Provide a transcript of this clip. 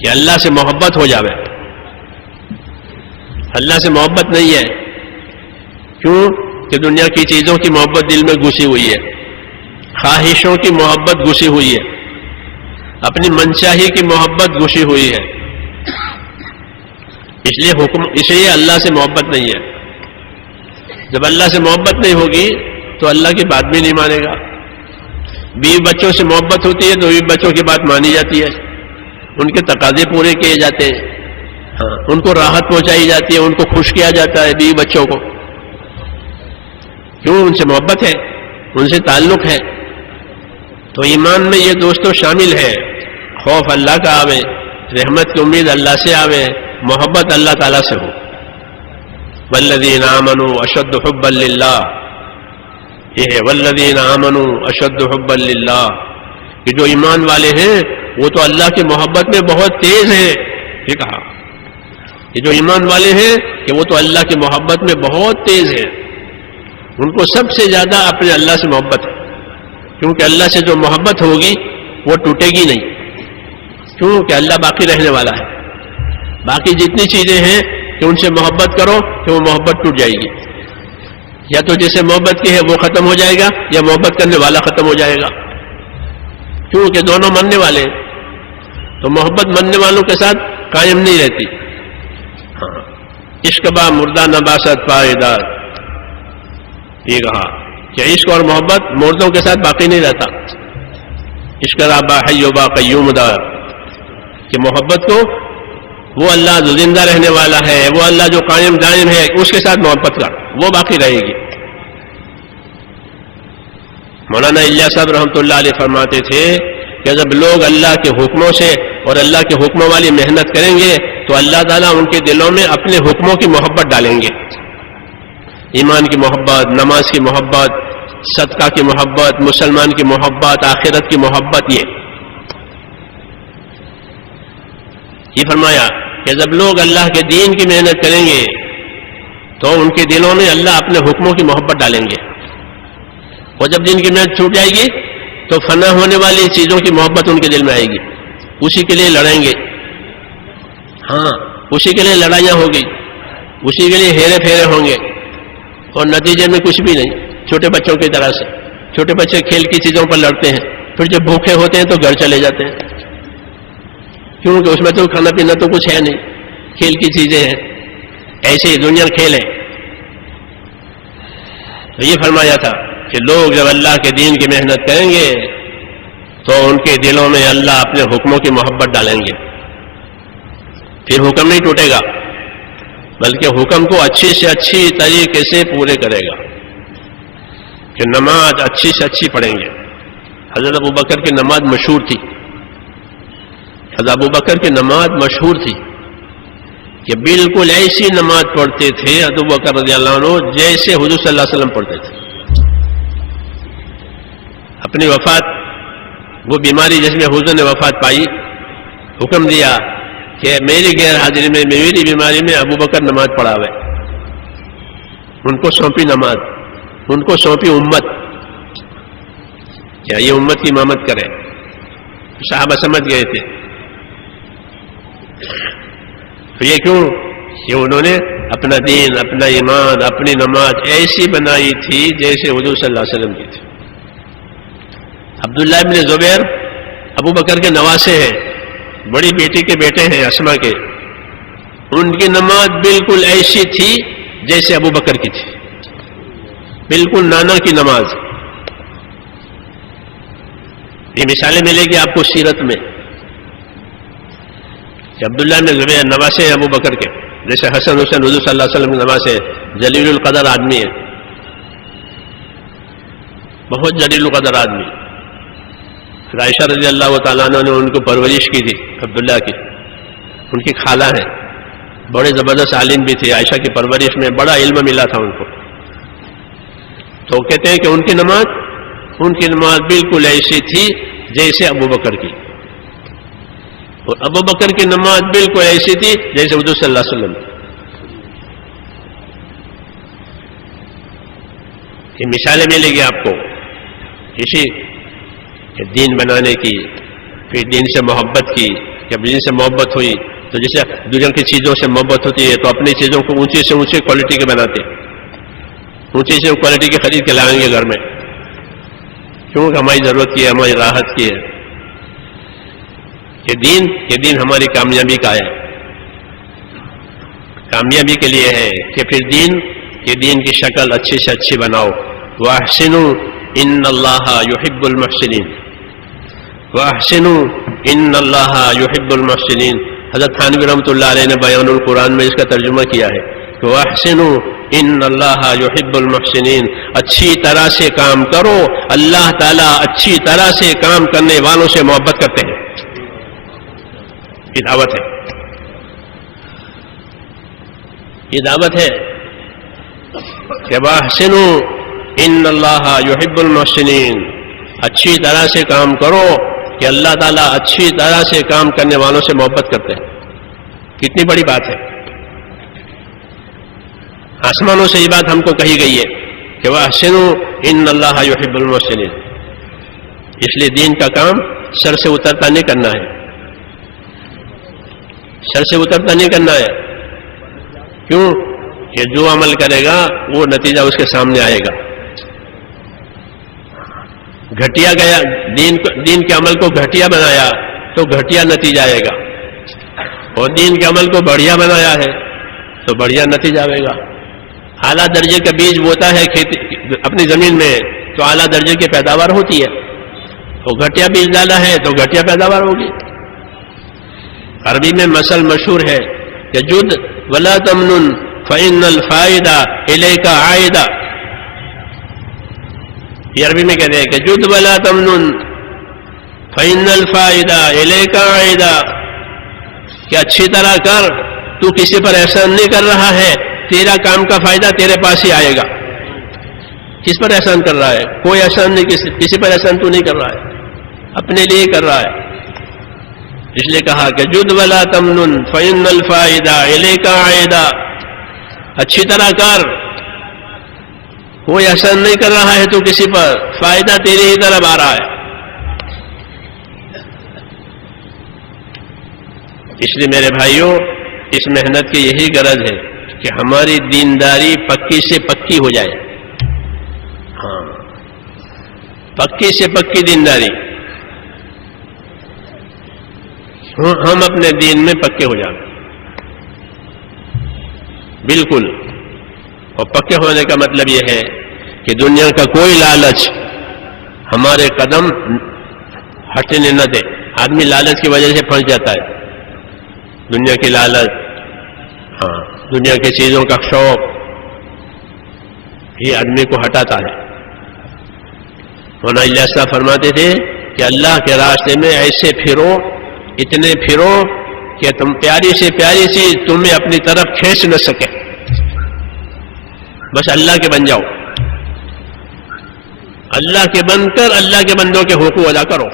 کہ اللہ سے محبت ہو جاوے. اللہ سے محبت نہیں ہے. کیوں؟ کہ دنیا کی چیزوں کی محبت دل میں گھسی ہوئی ہے، خواہشوں کی محبت گھسی ہوئی ہے، اپنی منشاہی کی محبت گھسی ہوئی ہے. اس لیے اللہ سے محبت نہیں ہے. جب اللہ سے محبت نہیں ہوگی تو اللہ کی بات بھی نہیں مانے گا. بیوی بچوں سے محبت ہوتی ہے تو بیوی بچوں کی بات مانی جاتی ہے، ان کے تقاضے پورے کیے جاتے ہیں، ہاں ان کو راحت پہنچائی جاتی ہے، ان کو خوش کیا جاتا ہے بیوی بچوں کو. کیوں؟ ان سے محبت ہے، ان سے تعلق ہے. تو ایمان میں یہ دوستوں شامل ہے، خوف اللہ کا آوے، رحمت کی امید اللہ سے آوے، محبت اللہ تعالیٰ سے ہو. والذین آمنوا اشد حبا للہ، یہ ہے والذین آمنوا اشد حبا للہ، کہ جو ایمان والے ہیں وہ تو اللہ کی محبت میں بہت تیز ہیں. یہ کہا کہ جو ایمان والے ہیں کہ وہ تو اللہ کی محبت میں بہت تیز ہیں، ان کو سب سے زیادہ اپنے اللہ سے محبت ہے. کیونکہ اللہ سے جو محبت ہوگی وہ ٹوٹے گی نہیں. کیونکہ اللہ باقی رہنے والا ہے. باقی جتنی چیزیں ہیں کہ ان سے محبت کرو کہ وہ محبت ٹوٹ جائے گی. یا تو جسے محبت کی ہے وہ ختم ہو جائے گا، یا محبت کرنے والا ختم ہو جائے گا. کیونکہ دونوں مرنے والے ہیں. تو محبت مرنے والوں کے ساتھ قائم نہیں رہتی. ہاں عشق با مردہ نباست پائیدار، یہ کہا کہ عشق اور محبت مردوں کے ساتھ باقی نہیں رہتا. عشق رابا حی و با قیوم دار، کہ محبت کو وہ اللہ جو زندہ رہنے والا ہے، وہ اللہ جو قائم دائم ہے، اس کے ساتھ محبت کر، وہ باقی رہے گی. مولانا الیاس صاحب رحمۃ اللہ علیہ فرماتے تھے کہ جب لوگ اللہ کے حکموں سے اور اللہ کے حکموں والی محنت کریں گے تو اللہ تعالیٰ ان کے دلوں میں اپنے حکموں کی محبت ڈالیں گے. ایمان کی محبت، نماز کی محبت، صدقہ کی محبت، مسلمان کی محبت، آخرت کی محبت. یہ فرمایا کہ جب لوگ اللہ کے دین کی محنت کریں گے تو ان کے دلوں میں اللہ اپنے حکموں کی محبت ڈالیں گے. اور جب دین کی محنت چھوٹ جائے گی تو فنا ہونے والی چیزوں کی محبت ان کے دل میں آئے گی. اسی کے لیے لڑیں گے، ہاں اسی کے لیے لڑائیاں ہوگی، اسی کے لیے ہیرے پھیرے ہوں گے، اور نتیجے میں کچھ بھی نہیں. چھوٹے بچوں کی طرح سے چھوٹے بچے کھیل کی چیزوں پر لڑتے ہیں، پھر جب بھوکے ہوتے ہیں تو گھر چلے جاتے ہیں. کیونکہ اس میں تو کھانا پینا تو کچھ ہے نہیں، کھیل کی چیزیں ہیں. ایسے ہی دنیا کھیل ہے. تو یہ فرمایا تھا کہ لوگ جب اللہ کے دین کی محنت کریں گے تو ان کے دلوں میں اللہ اپنے حکموں کی محبت ڈالیں گے. پھر حکم نہیں ٹوٹے گا، بلکہ حکم کو اچھی سے اچھی طریقے سے پورے کرے گا. کہ نماز اچھی سے اچھی پڑھیں گے. حضرت ابوبکر کی نماز مشہور تھی. حضرت ابوبکر کی نماز مشہور تھی کہ بالکل ایسی نماز پڑھتے تھے حضرت ابوبکر رضی اللہ عنہ جیسے حضور صلی اللہ علیہ وسلم پڑھتے تھے. اپنی وفات، وہ بیماری جس میں حضور نے وفات پائی، حکم دیا کہ میری غیر حاضری میں، میری بیماری میں ابوبکر نماز پڑھاوے. ان کو سونپی نماز، ان کو سونپی امت، کیا یہ امت کی امامت کرے. صحابہ سمجھ گئے تھے. تو یہ کیوں؟ کہ انہوں نے اپنا دین، اپنا ایمان، اپنی نماز ایسی بنائی تھی جیسے حضور صلی اللہ علیہ وسلم کی تھی. عبداللہ ابن زبیر ابو بکر کے نواسے ہیں، بڑی بیٹی کے بیٹے ہیں اسما کے. ان کی نماز بالکل ایسی تھی جیسے ابو بکر کی تھی، بالکل نانا کی نماز. یہ مثالیں ملے گی آپ کو سیرت میں کہ عبداللہ ابن زبیر نواسے ہیں ابو بکر کے، جیسے حسن حسین حضور صلی اللہ علیہ وسلم کے نواسے، جلیل القدر آدمی ہے، بہت جلیل القدر آدمی. عائشہ رضی اللہ تعالیٰ عنہ نے ان کو پرورش کی تھی، عبداللہ کی، ان کی خالہ ہیں، بڑے زبردست عالم بھی تھے. عائشہ کی پرورش میں بڑا علم ملا تھا ان کو. تو کہتے ہیں کہ ان کی نماز بالکل ایسی تھی جیسے ابو بکر کی، اور ابو بکر کی نماز بالکل ایسی تھی جیسے حضور صلی اللہ علیہ وسلم. یہ مثالیں ملے گی آپ کو اسی کہ دین بنانے کی، پھر دین سے محبت کی، کہ جن سے محبت ہوئی تو جیسے دنیا کی چیزوں سے محبت ہوتی ہے تو اپنی چیزوں کو اونچی سے اونچی کوالٹی کے بناتے، اونچی سے کوالٹی کے خرید کے لائیں گے گھر میں، کیونکہ ہماری ضرورت کی ہے، ہماری راحت کی ہے. یہ دین ہماری کامیابی کا ہے، کامیابی کے لیے ہے کہ پھر دین کی شکل اچھی سے اچھی بناؤ. وَأَحْسِنُوا إِنَّ اللَّهَ يُحِبُّ الْمُحْسِنِينَ، وَأَحْسِنُوا إِنَّ اللَّهَ يُحِبُّ الْمُحْسِنِينَ. حضرت تھانوی رحمۃ اللہ علیہ نے بیان القرآن میں اس کا ترجمہ کیا ہے کہ وَأَحْسِنُوا إِنَّ اللَّهَ يُحِبُّ الْمُحْسِنِينَ. اچھی طرح سے کام کرو، اللہ تعالیٰ اچھی طرح سے کام کرنے والوں سے محبت کرتے ہیں. یہ دعوت ہے، یہ دعوت ہے کہ وَأَحْسِنُوا إِنَّ اللَّهَ يُحِبُّ الْمُحْسِنِينَ. اچھی طرح سے کام کرو کہ اللہ تعالیٰ اچھی طرح سے کام کرنے والوں سے محبت کرتے ہیں. کتنی بڑی بات ہے، آسمانوں سے یہ بات ہم کو کہی گئی ہے کہ وَأَحْسِنُوا إِنَّ اللَّهَ يُحِبُّ الْمُحْسِنِينَ. اس لیے دین کا کام سر سے اترتا نہیں کرنا ہے، سر سے اترتا نہیں کرنا ہے. کیوں کہ جو عمل کرے گا وہ نتیجہ اس کے سامنے آئے گا. گھٹیا گیا دین کے عمل کو گھٹیا بنایا تو گھٹیا نتیجہ آئے گا، اور دین کے عمل کو بڑھیا بنایا ہے تو بڑھیا نتیجہ آئے گا. اعلیٰ درجے کا بیج بوتا ہے کھیتی اپنی زمین میں تو اعلیٰ درجے کی پیداوار ہوتی ہے، اور گھٹیا بیج ڈالا ہے تو گھٹیا پیداوار ہوگی. عربی میں مثل مشہور ہے کہ جد ولا تمنن فإن الفائدہ الیک عائدہ. یہ عربی میں کہتے ہیں کہ جد ولا تمنن فإن الفائدہ الیک عائدہ، کہ اچھی طرح کر، تو کسی پر احسان نہیں کر رہا ہے، تیرا کام کا فائدہ تیرے پاس ہی آئے گا. کس پر احسان کر رہا ہے؟ کوئی احسان نہیں، کسی پر احسان تو نہیں کر رہا ہے، اپنے لیے کر رہا ہے. اس لیے کہا کہ جد ولا تمنن فإن الفائدہ الیک عائدہ. اچھی طرح کر، کوئی احسان نہیں کر رہا ہے تو کسی پر، فائدہ تیرے ہی طرف آ رہا ہے. اس لیے میرے بھائیوں، اس محنت کی یہی غرض ہے کہ ہماری دینداری پکی سے پکی ہو جائے. ہاں، پکی سے پکی دینداری، ہم اپنے دین میں پکے ہو جائیں بالکل. اور پکے ہونے کا مطلب یہ ہے کہ دنیا کا کوئی لالچ ہمارے قدم ہٹنے نہ دے. آدمی لالچ کی وجہ سے پھنس جاتا ہے، دنیا کی لالچ، ہاں، دنیا کی چیزوں کا شوق، یہ آدمی کو ہٹاتا ہے. مولانا الیاس صاحب فرماتے تھے کہ اللہ کے راستے میں ایسے پھرو، اتنے پھرو کہ تم پیاری سے پیاری چیز تمہیں اپنی طرف کھینچ نہ سکے. بس اللہ کے بن جاؤ، اللہ کے بن کر اللہ کے بندوں کے حقوق ادا کرو.